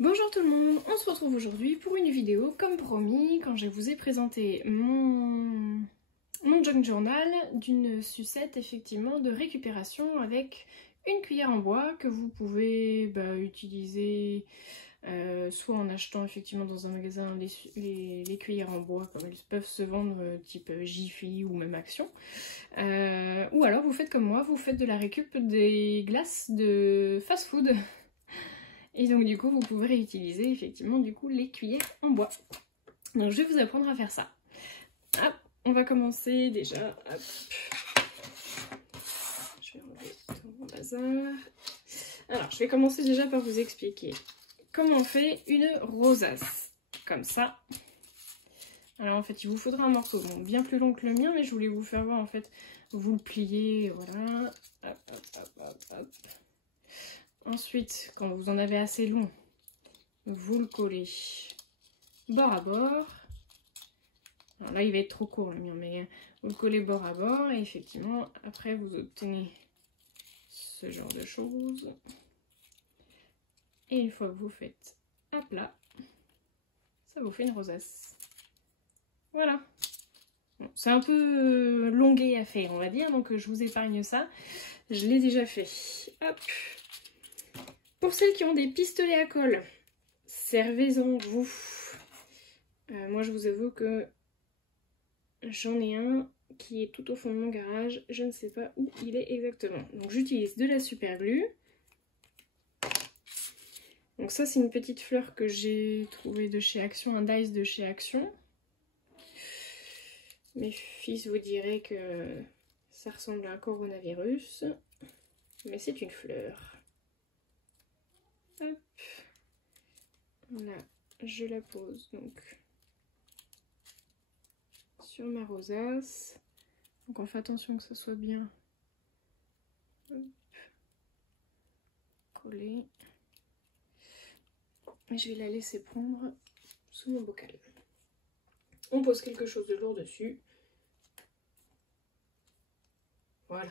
Bonjour tout le monde, on se retrouve aujourd'hui pour une vidéo comme promis quand je vous ai présenté mon junk journal d'une sucette effectivement de récupération avec une cuillère en bois que vous pouvez utiliser soit en achetant effectivement dans un magasin les cuillères en bois comme elles peuvent se vendre type Jiffy ou même Action, ou alors vous faites comme moi, vous faites de la récup des glaces de fast food. Et donc du coup vous pouvez réutiliser effectivement du coup les cuillères en bois. Donc je vais vous apprendre à faire ça. Hop, on va commencer déjà. Hop. Je vais enlever tout mon bazar. Alors je vais commencer déjà par vous expliquer comment on fait une rosace. Comme ça. Alors en fait il vous faudra un morceau bien plus long que le mien, mais je voulais vous faire voir en fait. Vous le pliez, voilà. Hop, hop, hop, hop, hop. Ensuite, quand vous en avez assez long, vous le collez bord à bord. Alors là, il va être trop court le mien, mais vous le collez bord à bord et effectivement, après vous obtenez ce genre de choses. Et une fois que vous faites à plat, ça vous fait une rosace. Voilà. Bon, c'est un peu longuet à faire, on va dire, donc je vous épargne ça. Je l'ai déjà fait. Hop. Pour celles qui ont des pistolets à colle, servez-en vous. Moi je vous avoue que j'en ai un qui est tout au fond de mon garage. Je ne sais pas où il est exactement. Donc j'utilise de la super glue. Donc ça c'est une petite fleur que j'ai trouvée de chez Action, un dice de chez Action. Mes fils vous diraient que ça ressemble à un coronavirus. Mais c'est une fleur. Hop. Là, je la pose donc sur ma rosace. Donc on fait attention que ça soit bien collé. Et je vais la laisser prendre sous mon bocal. On pose quelque chose de lourd dessus. Voilà.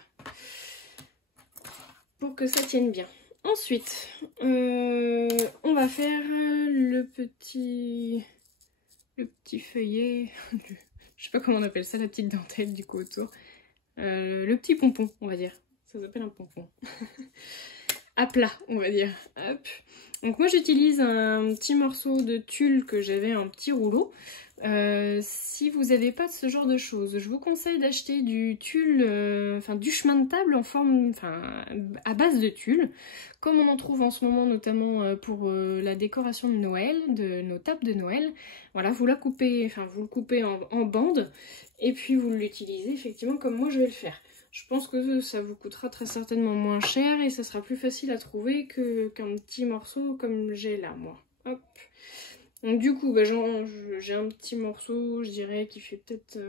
Pour que ça tienne bien. Ensuite, on va faire le petit feuillet. Je sais pas comment on appelle ça, la petite dentelle du coup autour. Le petit pompon, on va dire. Ça s'appelle un pompon. À plat, on va dire. Hop. Donc moi j'utilise un petit morceau de tulle que j'avais en petit rouleau. Si vous n'avez pas de ce genre de choses, je vous conseille d'acheter du tulle, du chemin de table en forme, à base de tulle, comme on en trouve en ce moment notamment pour la décoration de Noël, de nos tables de Noël. Voilà, vous la coupez, vous le coupez en bandes et puis vous l'utilisez effectivement comme moi je vais le faire. Je pense que ça vous coûtera très certainement moins cher et ça sera plus facile à trouver qu'un petit morceau comme j'ai là, moi. Hop. Donc du coup, j'ai un petit morceau, je dirais, qui fait peut-être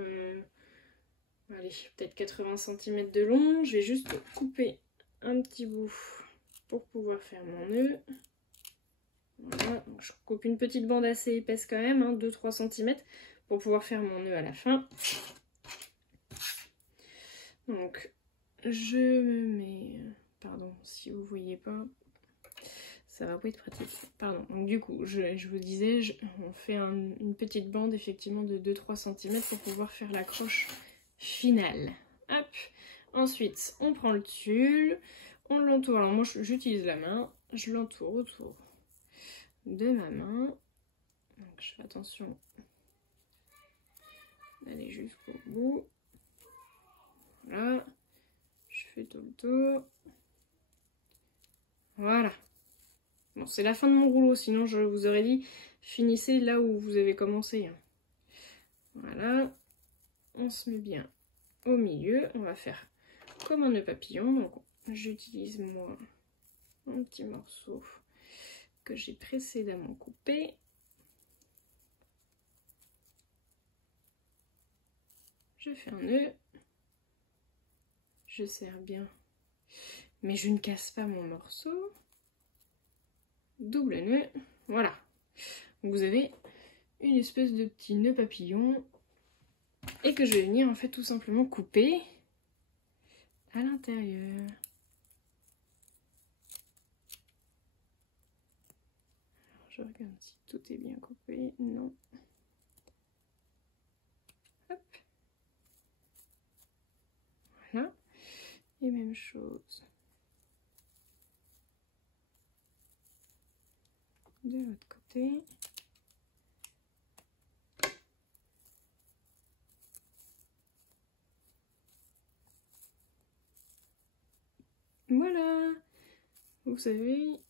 peut-être 80 cm de long. Je vais juste couper un petit bout pour pouvoir faire mon nœud. Voilà, donc je coupe une petite bande assez épaisse quand même, 2-3 cm, pour pouvoir faire mon nœud à la fin. Donc, je me mets... Pardon, si vous voyez pas, ça va pas être pratique. Pardon, donc du coup, je vous disais, on fait une petite bande effectivement de 2-3 cm pour pouvoir faire l'accroche finale. Hop. Ensuite, on prend le tulle, on l'entoure. Alors moi, j'utilise la main, je l'entoure autour de ma main. Donc je fais attention d'aller jusqu'au bout. Voilà, je fais tout le tour. Voilà. Bon, c'est la fin de mon rouleau, sinon je vous aurais dit, finissez là où vous avez commencé. Voilà, on se met bien au milieu. On va faire comme un nœud papillon. Donc j'utilise moi un petit morceau que j'ai précédemment coupé. Je fais un nœud. Je serre bien, mais je ne casse pas mon morceau. Double nœud, voilà. Donc vous avez une espèce de petit nœud papillon et que je vais venir en fait tout simplement couper à l'intérieur. Je regarde si tout est bien coupé. Non. Hop. Voilà. Et même chose de l'autre côté. Voilà. Vous avez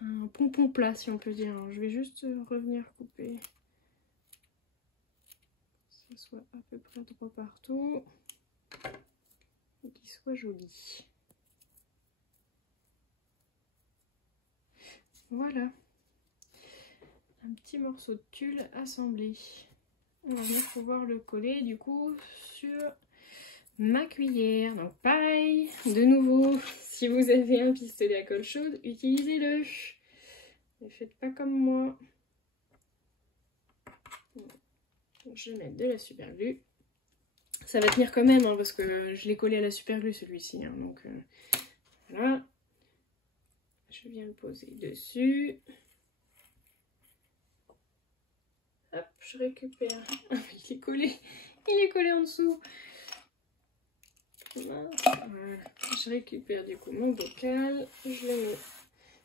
un pompon plat, si on peut dire. Alors, je vais juste revenir couper. Que ce soit à peu près droit partout. Et qu'il soit joli. Voilà. Un petit morceau de tulle assemblé. On va venir pouvoir le coller du coup sur ma cuillère. Donc pareil, de nouveau, si vous avez un pistolet à colle chaude, utilisez-le. Ne faites pas comme moi. Je vais mettre de la super glue. Ça va tenir quand même, hein, parce que je l'ai collé à la super glue celui-ci. Hein, donc voilà. Je viens le poser dessus. Hop, je récupère. Ah, il est collé en dessous. Voilà. Je récupère du coup mon bocal. Je le mets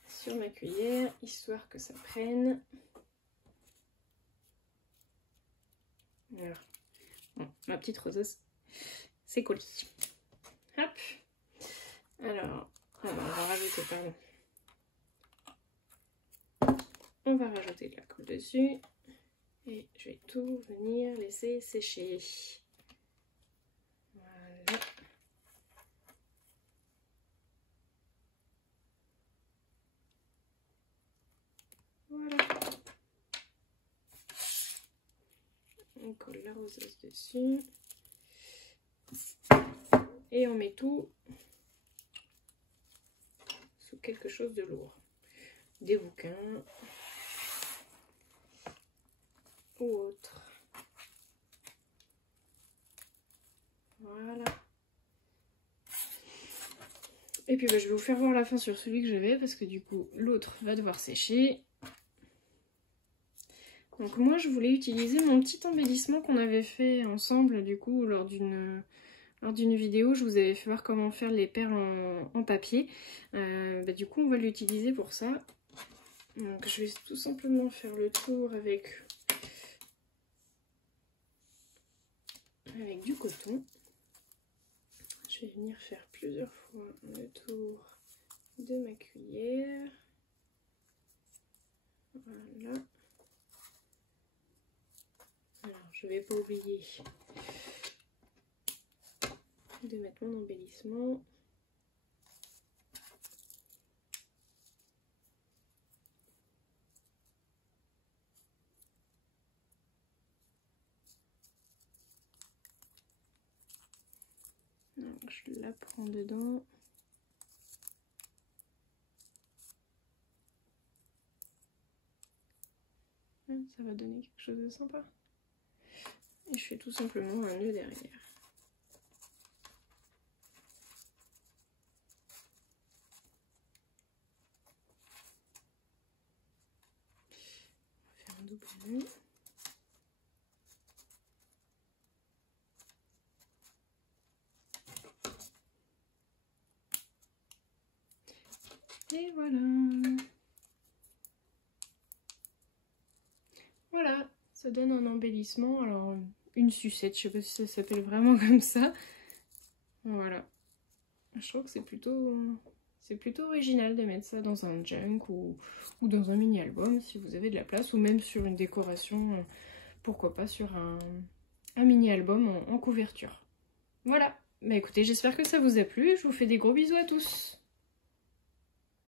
sur ma cuillère, histoire que ça prenne. Voilà. Bon, ma petite roseuse, c'est collé. Hop. Alors, on va rajouter, pardon. On va rajouter de la colle dessus. Et je vais tout venir laisser sécher. Voilà. Voilà. On colle la roseuse dessus. Et on met tout sous quelque chose de lourd. Des bouquins. Ou autre. Voilà. Et puis bah, je vais vous faire voir la fin sur celui que j'avais parce que du coup l'autre va devoir sécher. Donc moi je voulais utiliser mon petit embellissement qu'on avait fait ensemble du coup lors d'une vidéo. Je vous avais fait voir comment faire les perles en papier. Bah, du coup on va l'utiliser pour ça. Donc je vais tout simplement faire le tour avec du coton. Je vais venir faire plusieurs fois le tour de ma cuillère. Voilà. Alors je vais pas oublier de mettre mon embellissement. Donc je la prends dedans. Ça va donner quelque chose de sympa. Et je fais tout simplement un nœud derrière. On va faire un double nœud. Et voilà. Voilà, ça donne un embellissement. Alors, une sucette, je sais pas si ça s'appelle vraiment comme ça. Voilà. Je trouve que c'est plutôt original de mettre ça dans un junk ou dans un mini-album si vous avez de la place. Ou même sur une décoration, pourquoi pas sur un mini-album en couverture. Voilà. Bah écoutez, j'espère que ça vous a plu. Je vous fais des gros bisous à tous.